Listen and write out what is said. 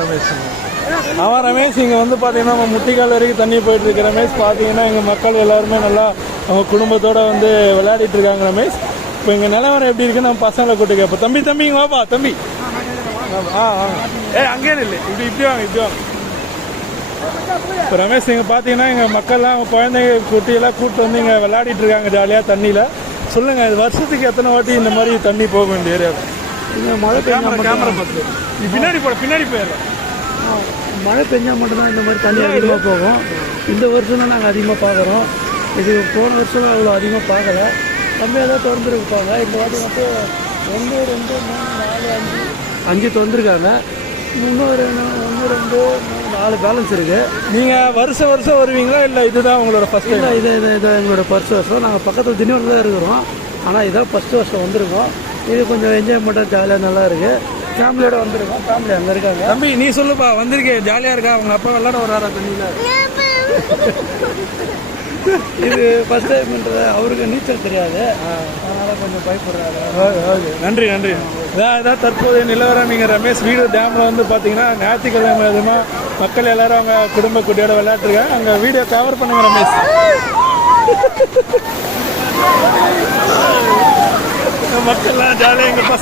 ரமேஷ். அவன் ரமேஷ் இங்கே வந்து பார்த்தீங்கன்னா நம்ம முட்டிக்கால் வரைக்கும் தண்ணி போயிட்டு இருக்கு ரமேஷ். பார்த்தீங்கன்னா எங்கள் மக்கள் எல்லாருமே நல்லா அவங்க குடும்பத்தோடு வந்து விளையாடிட்டு இருக்காங்க ரமேஷ். இப்போ எங்கள் நிலவரம் எப்படி இருக்குன்னு நம்ம பசங்களை கூட்டு கேட்போம். தம்பி இங்கே வாப்பா தம்பி. அங்கே இல்லை, இப்படி வாங்க. இப்போ ரமேஷ் இங்கே பார்த்தீங்கன்னா எங்கள் மக்கள்லாம் அவங்க குழந்தைங்க குட்டியெல்லாம் கூப்பிட்டு வந்து இங்கே விளையாடிட்டு இருக்காங்க ஜாலியாக தண்ணியில். சொல்லுங்கள், இது வருஷத்துக்கு எத்தனை வாட்டி இந்த மாதிரி தண்ணி போக வேண்டிய ஏரியாவில்? இங்கே மழை கேமரா பார்த்து பின்னாடி போயிடலாம். மழை பெஞ்சால் மட்டும்தான் இந்த மாதிரி தண்ணி அதிகமாக போகும். இந்த வருஷம் தான் நாங்கள் அதிகமாக பார்க்குறோம். இது போன வருஷம் அவ்வளோ அதிகமாக பார்க்கல, கம்மியாக தான் திறந்துருப்பாங்க. இந்த வாட்டி மட்டும் 1 2 3 4 5 திறந்துருக்காங்க. இன்னும் 1 2 3 4 பேலன்ஸ் இருக்குது. நீங்கள் வருஷம் வருவீங்களா இல்லை இதுதான் உங்களோட ஃபஸ்ட்? இல்லை, இது எங்களோட ஃபர்ஸ்ட் வருஷம். நாங்கள் பக்கத்தில் திண்டிவனத்தில் தான் இருக்கிறோம். ஆனால் இதான் ஃபஸ்ட்டு வருஷம் வந்திருக்கோம். இது கொஞ்சம் என்ஜாய்மெண்ட்டாக ஜாலியாக நல்லா இருக்குது. ஃபேமிலியோட வந்திருக்கோம். ஃபேமிலி அங்கே இருக்காங்க. தம்பி நீ சொல்லுப்பா, வந்திருக்கேன் ஜாலியாக இருக்கா? அவங்க அப்பா விளாட வராரா தண்ணியில்? இது ஃபஸ்ட் டைம்ன்றது அவருக்கு நீச்சல் தெரியாது, அதனால் கொஞ்சம் பயப்படுறாரு. நன்றி. இதான் தற்போதைய நிலவரம். நீங்கள் ரமேஷ் வீடு டேமில் வந்து பார்த்தீங்கன்னா ஞாயிற்றுக்கிழமை விதமாக மக்கள் எல்லாரும் அவங்க குடும்ப குட்டியோட விளையாட்டுருக்காங்க. அங்கே வீடியோ கவர் பண்ணுங்க ரமேஷ். மக்கள்லாம் ஜாலியாக எங்கள் பசங்க